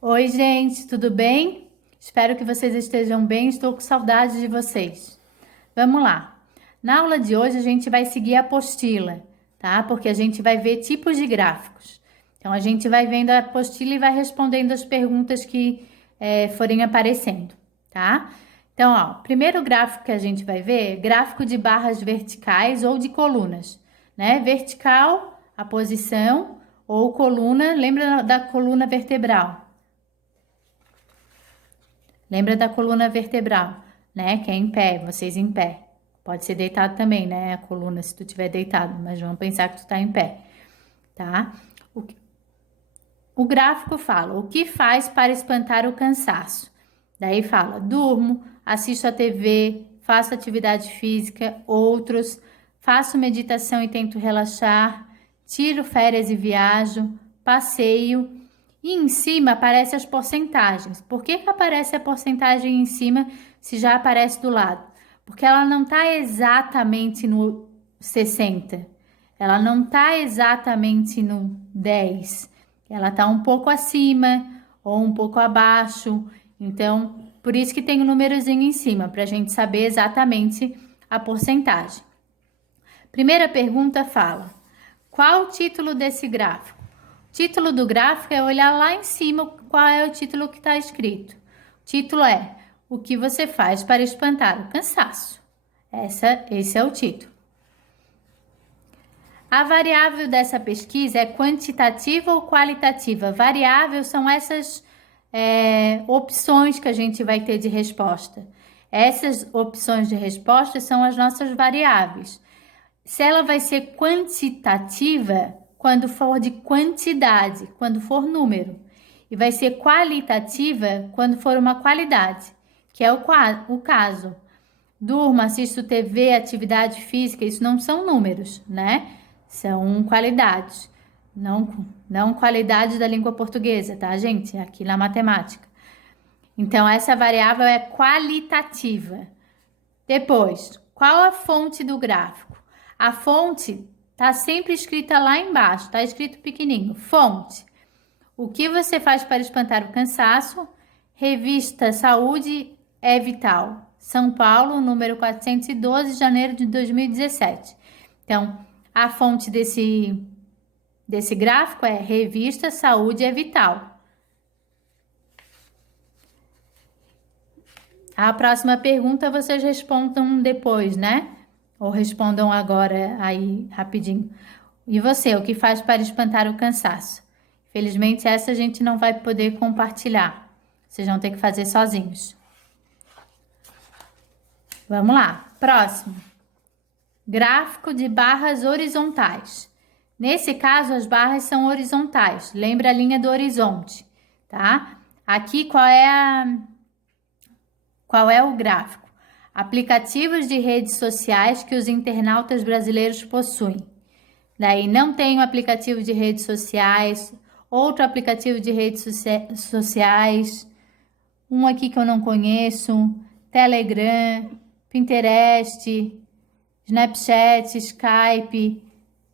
Oi, gente, tudo bem? Espero que vocês estejam bem. Estou com saudade de vocês. Vamos lá. Na aula de hoje a gente vai seguir a apostila, tá? Porque a gente vai ver tipos de gráficos. Então a gente vai vendo a apostila e vai respondendo as perguntas que forem aparecendo, tá? Então, ó, o primeiro gráfico que a gente vai ver é gráfico de barras verticais ou de colunas, né? Vertical, a posição, ou coluna, lembra da coluna vertebral? Lembra da coluna vertebral, né? Que é em pé, vocês em pé. Pode ser deitado também, né? A coluna, se tu tiver deitado, mas vamos pensar que tu tá em pé, tá? O, o gráfico fala o que faz para espantar o cansaço. Daí fala: durmo, assisto a TV, faço atividade física, outros, faço meditação e tento relaxar, tiro férias e viajo, passeio. E em cima aparecem as porcentagens. Por que que aparece a porcentagem em cima se já aparece do lado? Porque ela não está exatamente no 60. Ela não está exatamente no 10. Ela está um pouco acima ou um pouco abaixo. Então, por isso que tem o númerozinho em cima, para a gente saber exatamente a porcentagem. Primeira pergunta fala: qual o título desse gráfico? O título do gráfico é olhar lá em cima qual é o título que está escrito. O título é: o que você faz para espantar o cansaço? Esse é o título. A variável dessa pesquisa é quantitativa ou qualitativa? Variável são essas opções que a gente vai ter de resposta. Essas opções de resposta são as nossas variáveis. Se ela vai ser quantitativa, quando for de quantidade, quando for número. E vai ser qualitativa quando for uma qualidade, que é o caso. Durmo, assisto TV, atividade física, isso não são números, né? São qualidades. Não qualidade da língua portuguesa, tá, gente? Aqui na matemática. Então, essa variável é qualitativa. Depois, qual a fonte do gráfico? A fonte está sempre escrita lá embaixo, está escrito pequenininho. Fonte. O que você faz para espantar o cansaço? Revista Saúde é Vital. São Paulo, número 412, janeiro de 2017. Então, a fonte desse gráfico é Revista Saúde é Vital. A próxima pergunta vocês respondam depois, né? Ou respondam agora aí rapidinho. E você, o que faz para espantar o cansaço? Felizmente essa a gente não vai poder compartilhar. Vocês vão ter que fazer sozinhos. Vamos lá. Próximo. Gráfico de barras horizontais. Nesse caso, as barras são horizontais. Lembra a linha do horizonte, tá? Aqui qual é o gráfico? Aplicativos de redes sociais que os internautas brasileiros possuem. Daí não tem um aplicativo de redes sociais, outro aplicativo de redes sociais, um aqui que eu não conheço, Telegram, Pinterest, Snapchat, Skype,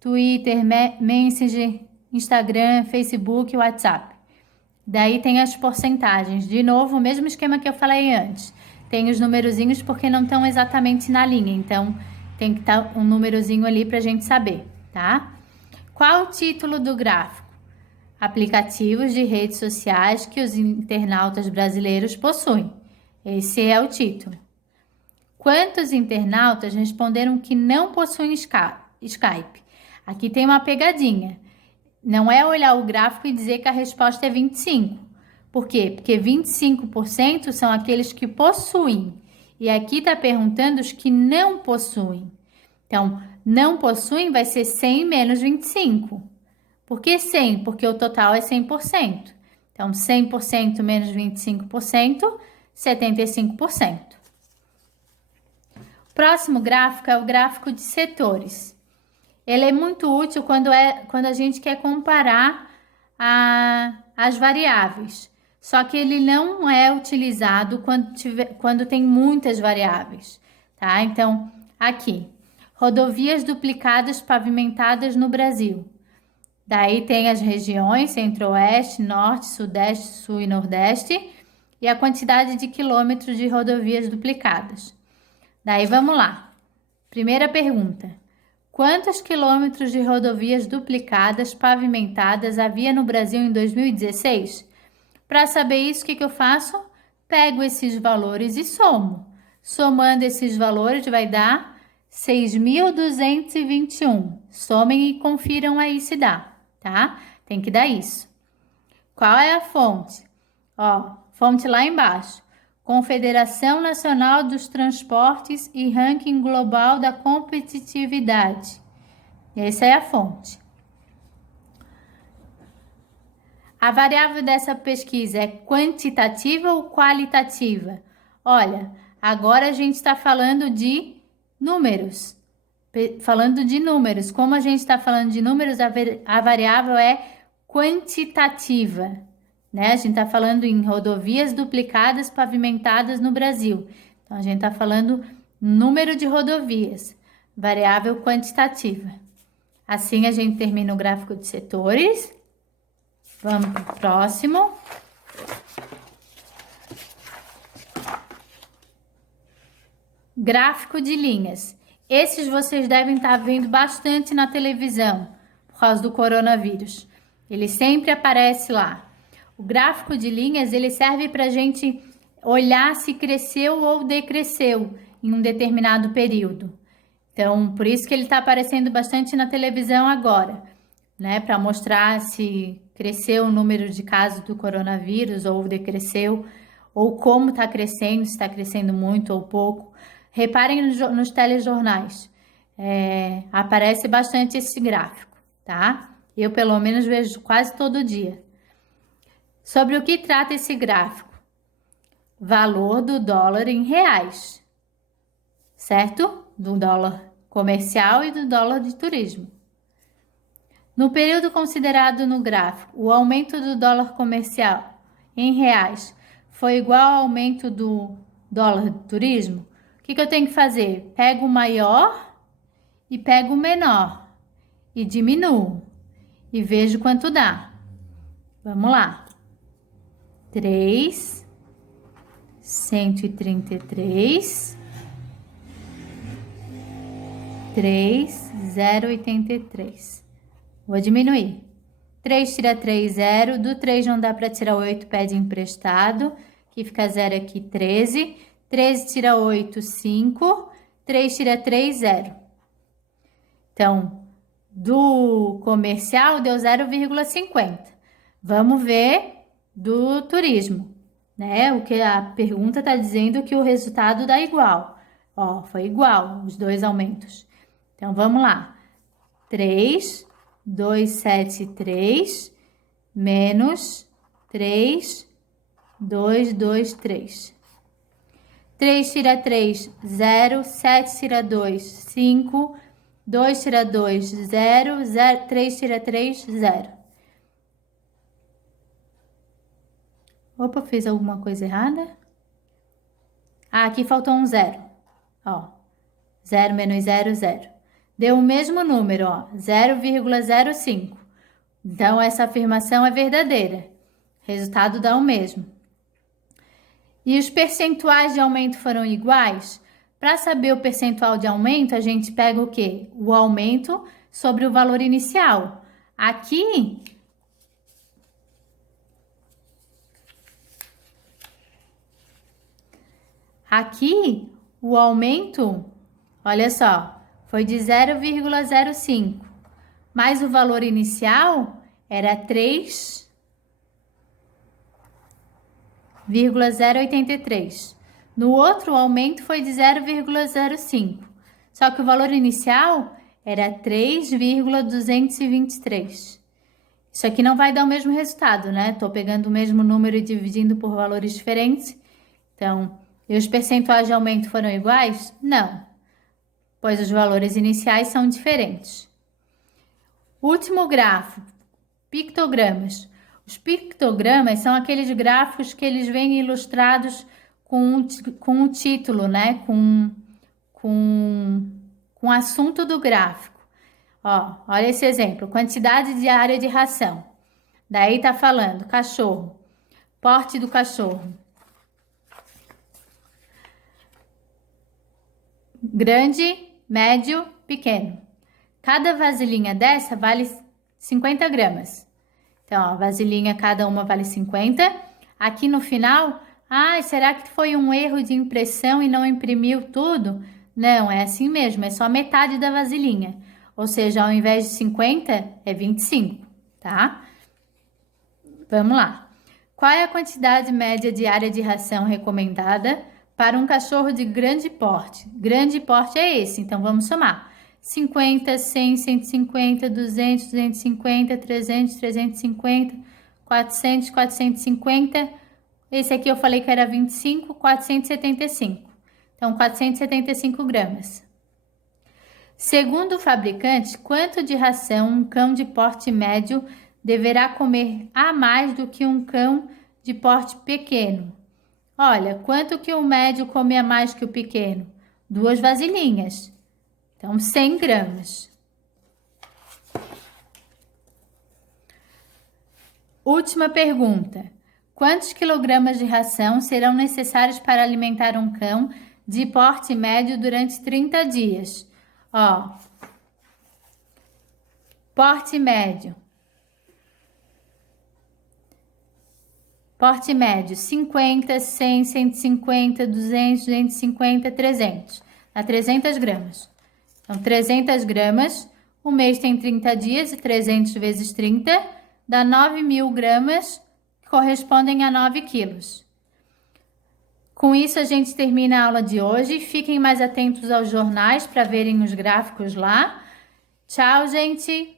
Twitter, Messenger, Instagram, Facebook, WhatsApp. Daí tem as porcentagens. De novo, o mesmo esquema que eu falei antes. Tem os numerozinhos porque não estão exatamente na linha, então tem que estar um numerozinho ali para a gente saber, tá? Qual o título do gráfico? Aplicativos de redes sociais que os internautas brasileiros possuem. Esse é o título. Quantos internautas responderam que não possuem Skype? Aqui tem uma pegadinha. Não é olhar o gráfico e dizer que a resposta é 25. Por quê? Porque 25% são aqueles que possuem. E aqui está perguntando os que não possuem. Então, não possuem vai ser 100 menos 25. Por que 100? Porque o total é 100%. Então, 100% menos 25%, 75%. Próximo gráfico é o gráfico de setores. Ele é muito útil quando a gente quer comparar as variáveis. Só que ele não é utilizado quando tem muitas variáveis, tá? Então, aqui, rodovias duplicadas pavimentadas no Brasil. Daí tem as regiões Centro-Oeste, Norte, Sudeste, Sul e Nordeste e a quantidade de quilômetros de rodovias duplicadas. Daí vamos lá. Primeira pergunta: quantos quilômetros de rodovias duplicadas pavimentadas havia no Brasil em 2016? Para saber isso, o que eu faço? Pego esses valores e somo. Somando esses valores vai dar 6.221. Somem e confiram aí se dá, tá? Tem que dar isso. Qual é a fonte? Ó, fonte lá embaixo. Confederação Nacional dos Transportes e Ranking Global da Competitividade. Essa é a fonte. A variável dessa pesquisa é quantitativa ou qualitativa? Olha, agora a gente está falando de números. Como a gente está falando de números, a variável é quantitativa, né? A gente está falando em rodovias duplicadas pavimentadas no Brasil. Então, a gente está falando número de rodovias, variável quantitativa. Assim, a gente termina o gráfico de setores. Vamos para o próximo. Gráfico de linhas. Esses vocês devem estar vendo bastante na televisão, por causa do coronavírus. Ele sempre aparece lá. O gráfico de linhas, ele serve para a gente olhar se cresceu ou decresceu em um determinado período. Então, por isso que ele está aparecendo bastante na televisão agora, né? Para mostrar se cresceu o número de casos do coronavírus ou decresceu, ou como está crescendo, se está crescendo muito ou pouco. Reparem nos telejornais, aparece bastante esse gráfico, tá? Eu, pelo menos, vejo quase todo dia. Sobre o que trata esse gráfico? Valor do dólar em reais, certo? Do dólar comercial e do dólar de turismo. No período considerado no gráfico, o aumento do dólar comercial em reais foi igual ao aumento do dólar de turismo? O que eu tenho que fazer? Pego o maior e pego o menor e diminuo e vejo quanto dá. Vamos lá. 3.133, 3.083. Vou diminuir. 3 tira 3, 0. Do 3 não dá para tirar 8, pede emprestado. Que fica 0 aqui, 13. 13 tira 8, 5. 3 tira 3, 0. Então, do comercial deu 0,50. Vamos ver do turismo, né? O que a pergunta está dizendo que o resultado dá igual. Ó, foi igual os dois aumentos. Então, vamos lá. 3.273 menos 3.223. 3 tira 3, 0. 7 tira 2, 5. 2 tira 2, 0. 3 tira 3, 0. Opa, fiz alguma coisa errada? Ah, aqui faltou um 0. Ó, 0 menos 0, 0. Deu o mesmo número, ó, 0,05. Então, essa afirmação é verdadeira. Resultado dá o mesmo. E os percentuais de aumento foram iguais? Para saber o percentual de aumento, a gente pega o quê? O aumento sobre o valor inicial. Aqui, o aumento, olha só, foi de 0,05, mas o valor inicial era 3,083. No outro, o aumento foi de 0,05, só que o valor inicial era 3,223. Isso aqui não vai dar o mesmo resultado, né? Estou pegando o mesmo número e dividindo por valores diferentes. Então, e os percentuais de aumento foram iguais? Não, pois os valores iniciais são diferentes. Último gráfico, pictogramas. Os pictogramas são aqueles gráficos que eles vêm ilustrados com um título, né? Com o assunto do gráfico. Ó, olha esse exemplo, quantidade diária de ração. Daí tá falando cachorro, porte do cachorro. Grande, médio, pequeno. Cada vasilhinha dessa vale 50 gramas. Então, ó, vasilhinha, cada uma vale 50. Aqui no final, será que foi um erro de impressão e não imprimiu tudo? Não, é assim mesmo, é só metade da vasilhinha. Ou seja, ao invés de 50, é 25, tá? Vamos lá. Qual é a quantidade média diária de ração recomendada para um cachorro de grande porte? Grande porte é esse, então vamos somar. 50, 100, 150, 200, 250, 300, 350, 400, 450. Esse aqui eu falei que era 25, 475. Então, 475 gramas. Segundo o fabricante, quanto de ração um cão de porte médio deverá comer a mais do que um cão de porte pequeno? Olha, quanto que o médio come a mais que o pequeno? 2 vasilhinhas. Então, 100 gramas. Última pergunta. Quantos quilogramas de ração serão necessários para alimentar um cão de porte médio durante 30 dias? Ó, porte médio. Porte médio, 50, 100, 150, 200, 250, 300. Dá 300 gramas. Então, 300 gramas, o mês tem 30 dias e 300 vezes 30 dá 9.000 gramas, que correspondem a 9 quilos. Com isso, a gente termina a aula de hoje. Fiquem mais atentos aos jornais para verem os gráficos lá. Tchau, gente!